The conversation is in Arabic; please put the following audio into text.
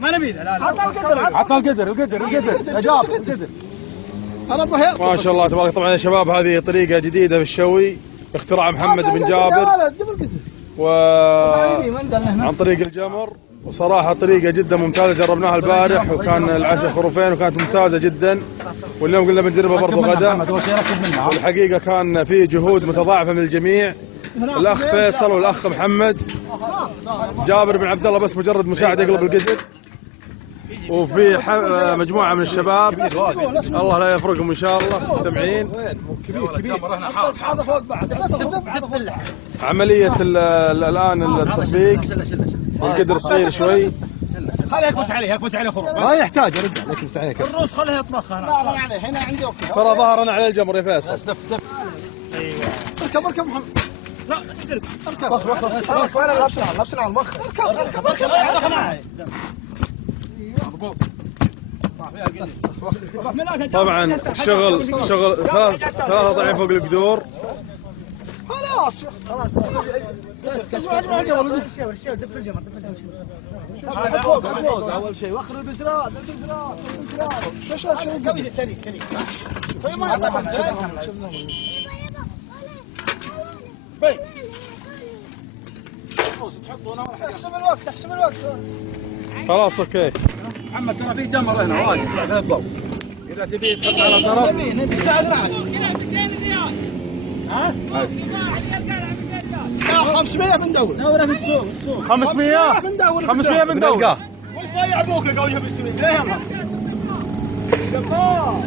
ما نبي لا لا عطنا القدر يا جابر القدر. ما شاء الله تبارك. طبعا يا شباب هذه طريقة جديدة في الشوي باختراع محمد بن جابر عن طريق الجمر، وصراحة طريقة جدا ممتازة. جربناها البارح وكان العشاء خروفين وكانت ممتازة جدا، واليوم قلنا بنجربها برضو غدا. والحقيقة كان في جهود متضاعفة من الجميع، الأخ فيصل والأخ محمد. جابر بن عبد الله بس مجرد مساعد يقلب القدر، وفي مجموعة من الشباب الله لا يفرقهم إن شاء الله مجتمعين. عملية الآن التطبيق والقدر صغير شوي. خليه يكبس عليه خروف ما يحتاج يا رجال يكبس عليك. الروس خليه يطبخ هنا عندي اوكي. ترى ظهرنا على الجمر يا فيصل. ايوه اركب محمد. لا اركب وين لابسين على المخ. طبعا شغل ثلاثة طالعين فوق القدور. خلاص دف الجمر اول شيء واخر البزران سريع احسب الوقت خلاص اوكي. محمد ترى في جمر هنا واقف لا الضوء، اذا تبي تحط على الضرب نبي الساعه معك. ها 500 بندور دوره في السوق 500 بندور. وش ضيع ابوك قوي بالسوق ليه يلا جبار.